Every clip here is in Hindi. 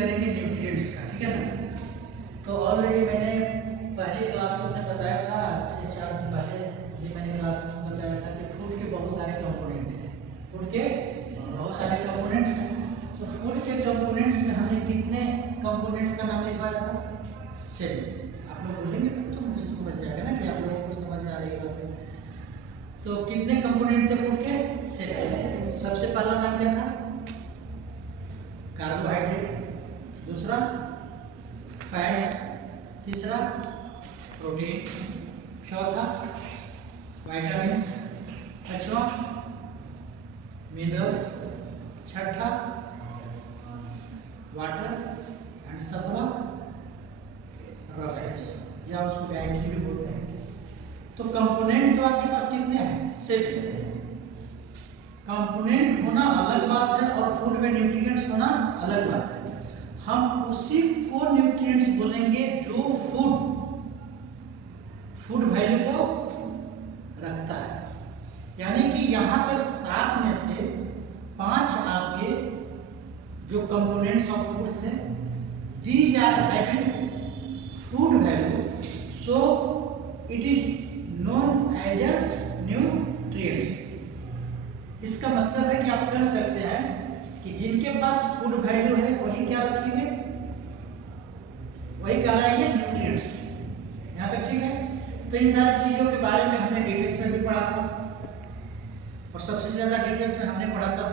करेंगे न्यूट्रिएंट्स का, ठीक है ना। तो ऑलरेडी मैंने पहले क्लासेस में बताया था, आज से 4 दिन पहले ये मैंने क्लासेस में बताया था कि फूड के बहुत सारे कंपोनेंट हैं, फूड के बहुत सारे कंपोनेंट्स हैं। तो फूड के कंपोनेंट्स में हमने कितने कंपोनेंट्स का नाम लिखवाया था? 7। आप लोग बोलेंगे तो मुझे समझ में आएगा ना कि आप लोगों को समझ में आ रही है बातें। तो कितने कंपोनेंट थे फूड के? 7। सबसे पहला नाम क्या था? कार्बोहाइड्रेट, दूसरा फैट, तीसरा प्रोटीन, चौथा विटामिन्स, पांचवा मिनरल्स, छठा वाटर एंड सातवां रफेज या उसको डाइटरी भी बोलते हैं। तो कंपोनेंट तो आपके पास कितने हैं? 7। कंपोनेंट होना अलग बात है और फूड में न्यूट्रिएंट्स होना अलग बात है। हम उसी को न्यूट्रिएंट्स बोलेंगे जो फूड वैल्यू को रखता है। यानी कि यहाँ पर 7 में से 5 आपके जो कंपोनेंट्स ऑफ फूड थे, these are having food value, so it is known as a nutrients. इसका मतलब है कि आप कह सकते हैं कि जिनके पास फूड वैल्यू है वही क्या रखेंगे? वही कहलाएंगे न्यूट्रिएंट्स। यहाँ तक ठीक है? तो इन सारी चीजों के बारे में हमने डिटेल्स में भी पढ़ा था और सबसे ज्यादा डिटेल्स में हमने पढ़ा था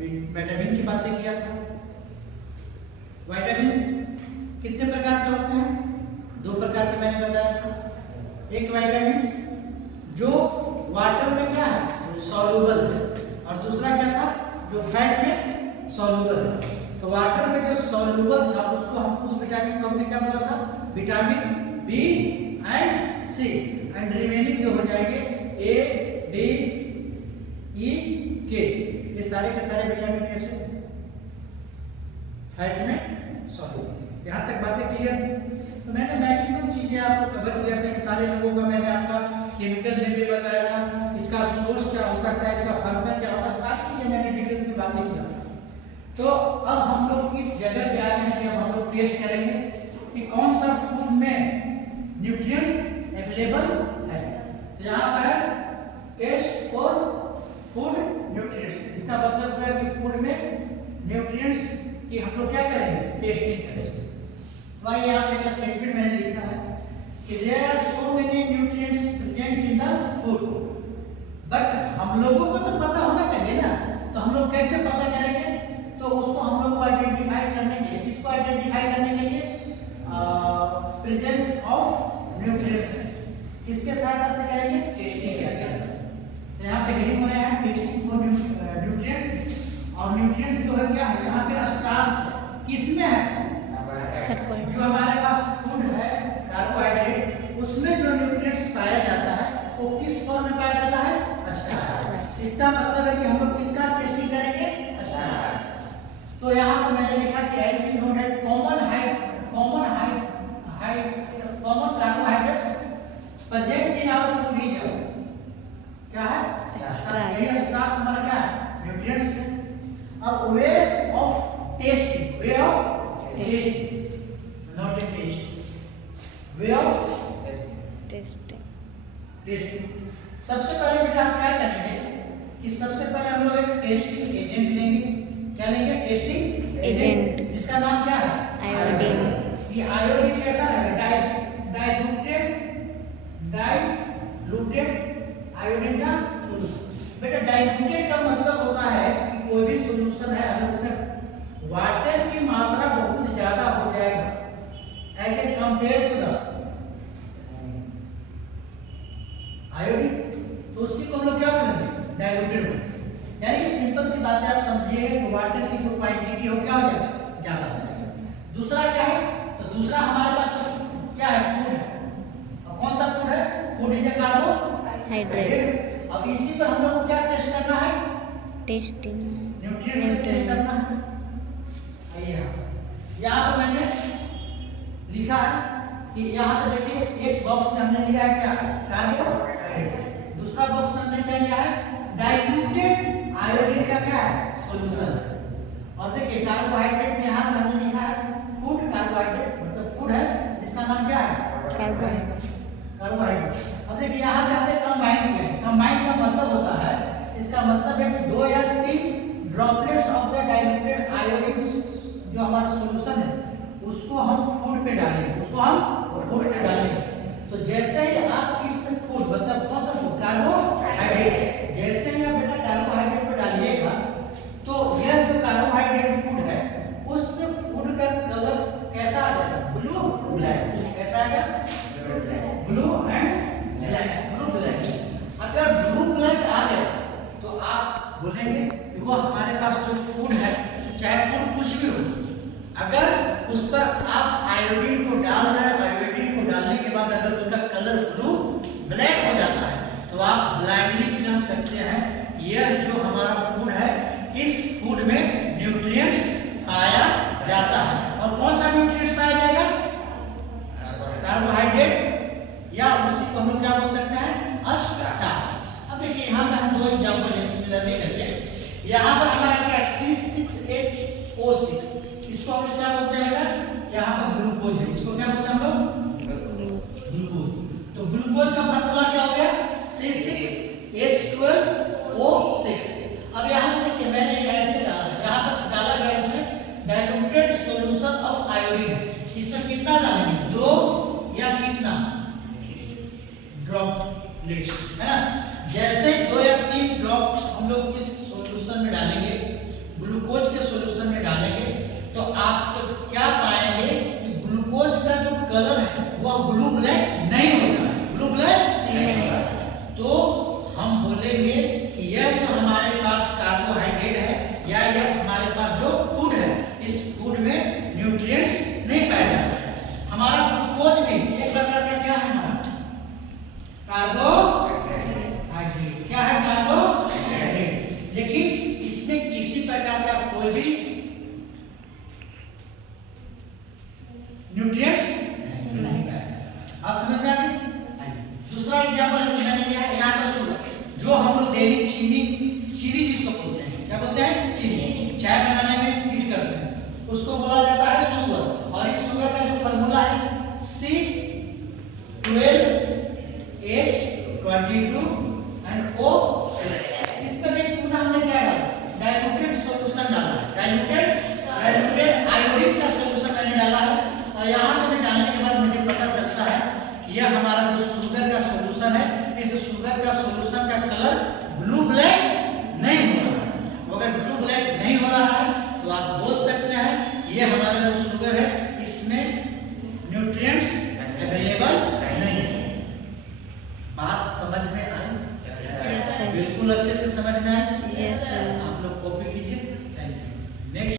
विटामिन की बातें किया था। विटामिन्स कितने प्रकार के होते हैं? 2 प्रकार के मैंने बताया था। एक विटामिन्स जो वाटर में क्या है? सॉल्युबल है, और दूसरा क्या था? जो फैट में सॉल्युबल है। तो वाटर में जो सॉल्युबल था उसको हम उस विटामिन को हमने क्या बोला था? Vitamin B and C, and remaining जो हो जाएंगे ए, डी, ई, के। ये सारे के सारे विटामिन कैसे? फैट में सॉल्युबल। यहाँ तक बातें क्लियर थी? तो मैंने मैक्सिमम चीजें आपको कवर किया था। सारे लोगों का मैंने आपका केमिकल लेवल बताया था, इसका सोर्स क्या हो सकता है, इसका फंक्शन क्या होता है, सारी चीजें मैंने डिटेल्स में बातें किया था। तो अब हम लोग इस जगह पे आए हैं कि अब हम लोग टेस्ट करेंगे कि कौन सा फूड में न्यूट्रिएंट्स अवेलेबल है। तो यहाँ पर टेस्ट फॉर फूड न्यूट्रिएंट्स, इसका मतलब है कि फूड में न्यूट्रिएंट्स की हम लोग क्या करेंगे? टेस्टिंग करेंगे। तो यहाँ पे एक स्टेटमेंट मैंने लिखा है कि there are so many nutrients present in the food, but हम लोगों को तो पता होना चाहिए ना। तो हम लोग कैसे पता करेंगे? तो उसको हम लोग को आइडेंटिफाई करने के लिए, किसको आइडेंटिफाई करने के लिए? प्रेजेंस ऑफ न्यूट्रिएंट्स किसके सहायता से करेंगे? टेस्टिंग के सहायता से। तो यहाँ पे हेडिंग बनाया है टेस्टिंग फॉर न्यूट्रिएंट्स, और न्यूट्रिएंट्स जो है क्या है? यहाँ पे स्टार्च किसमें है? जो हमारे पास फूड है कार्बोहाइड्रेट, उसमें जो न्यूट्रिएंट्स पाया जाता है वो किस फॉर्म में पाया जाता है? स्टार्च। इसका मतलब है कि हम लोग किसका टेस्टिंग करेंगे? स्टार्च। तो यहाँ पर मैंने लिखा कि I we know that common carbohydrates present in our food is क्या है? स्टार्च। ये स्टार्च हमारा क्या है? न्यूट्रिएंट्स है। अब way of testing, way of testing, not a test, way of testing. सबसे पहले बेटा हम क्या करेंगे कि सबसे पहले हम लोग एक टेस्टिंग एजेंट लेंगे। क्या लेंगे? टेस्टिंग एजेंट, जिसका नाम क्या है? आयोडीन। ये आयोडीन कैसा है? डाइल्यूटेड आयोडीन का सोल्यूशन। बेटा डाइल्यूटेड का मतलब होता है कि कोई भी सोल्यूशन है अगर उसमें वाटर की मात्रा बहुत ज्यादा हो जाएगा as a compare to the iodine, तो उसकी को हम लोग क्या करेंगे? डाइल्यूटेड होगा। यानी कि सिंपल सी बात है, आप समझिए कि वाटर की जो क्वांटिटी हो क्या हो जाएगा? ज्यादा हो जाएगा। दूसरा क्या है? तो दूसरा हमारे पास क्या है? फूड है। और कौन सा फूड है? Food is a carbohydrate. अब इसी पर हम लोग को क्या टेस्ट करना है? टेस्टिंग न्यूट्रिएंट्स टेस्ट करना है। आइए यहाँ पर मैंने लिखा है कि यहाँ पे देखिए एक बॉक्स में हमने लिया है क्या? कार्बोहाइड्रेट। दूसरा बॉक्स में हमने क्या लिया है? डाइल्यूटेड आयोडीन का क्या है? सॉल्यूशन। और देखिए कार्बोहाइड्रेट में यहाँ पे हमने लिखा है फूड, कार्बोहाइड्रेट मतलब फूड है, इसका नाम क्या है? कार्बोहाइड्रेट। अब देखिए यहाँ पे हमने कंबाइन किया है। कंबाइन का मतलब होता है, इसका मतलब है कि 2 या 3 droplets of the diluted iodine जो हमारा सॉल्यूशन है उसको हम फूड पे डालेंगे, तो जैसे ही आप इस फूड मतलब कौन सा फूड, कार्बोहाइड्रेट, जैसे ही आप बेटा कार्बोहाइड्रेट पे डालिएगा तो यह जो कार्बोहाइड्रेट फूड है उस फूड का कलर कैसा आ जाएगा? Blue black. कैसा आएगा? Blue and black, blue black. अगर ब्लू ब्लैक आ गया तो आप बोलेंगे कि वो हमारे पास जो फूड है, चाहे फूड कुछ भी हो, अगर उस पर आप आयोडीन को डाल रहे हैं, आयोडीन को डालने के बाद अगर उसका कलर ब्लू ब्लैक हो जाता है तो आप ब्लाइंडली कह सकते हैं यह जो हमारा फूड है, इस फूड में न्यूट्रिएंट्स पाया जाता है। और कौन सा न्यूट्रिएंट्स पाया जाएगा? कार्बोहाइड्रेट, या उसी को हम क्या बोल सकते हैं? स्टार्च। अब देखिए यहाँ पे हम 2 एग्जांपल ले करके, यहाँ पर हमारा क्या है? C6H6, इसको हम क्या बोलते हैं बेटा? यहाँ पर ग्लूकोज है, इसको क्या बोलते हैं हम लोग? ग्लूकोज। तो ग्लूकोज का फार्मूला क्या हो गया? C6H12O6। अब यहाँ पर देखिए मैंने ऐसे डाला है, यहाँ पर डाला गया इसमें डाइल्यूटेड सॉल्यूशन ऑफ आयोडीन। इसमें कितना डालेंगे? 2 या कितना ड्रॉपलेट्स, है ना? जैसे 2 या 3 ड्रॉप्स हम लोग इस सॉल्यूशन में डालेंगे, ग्लूकोज के सॉल्यूशन में डालेंगे, तो आप तो क्या पाएंगे कि ग्लूकोज का जो कलर है वह ब्लू ब्लैक नहीं होता है, ब्लू ब्लैक नहीं होता है। तो हम बोलेंगे कि यह जो हमारे पास कार्बोहाइड्रेट है या यह हमारे पास जो फूड है, इस फूड में न्यूट्रिएंट्स नहीं पाए जाते हैं। हमारा ग्लूकोज भी एक प्रकार का क्या है? हमारा कार्बोहाइड्रेट। क्या है? कार्बोहाइड्रेट। लेकिन इसमें किसी प्रकार का कोई भी न्यूट्रिएंट्स नहीं पाया जाता। आप समझ में आ गए? दूसरा एग्जांपल मैंने लिया है यहाँ पर शुगर, जो हम लोग डेली चीनी जिसको बोलते हैं, क्या बोलते हैं? चीनी, चाय बनाने में यूज करते हैं, उसको बोला जाता है शुगर। और इस शुगर का जो फार्मूला है C12H22 एंड O। इस पर एक हमने क्या डाला? डाइल्यूटेड सॉल्यूशन डाला है, डाइल्यूटेड आयोडीन का सॉल्यूशन मैंने डाला है। और यहाँ पे डालने के बाद मुझे पता चलता है कि यह हमारा जो शुगर का सॉल्यूशन है, इस शुगर का सॉल्यूशन का कलर ब्लू ब्लैक नहीं हो रहा है। अगर ब्लू ब्लैक नहीं हो रहा है तो आप बोल सकते हैं ये हमारा जो शुगर है इसमें न्यूट्रिएंट्स अवेलेबल नहीं है। बात समझ में आई? बिल्कुल अच्छे से समझ में आई। आप लोग कॉपी कीजिए। Thank you. नेक्स्ट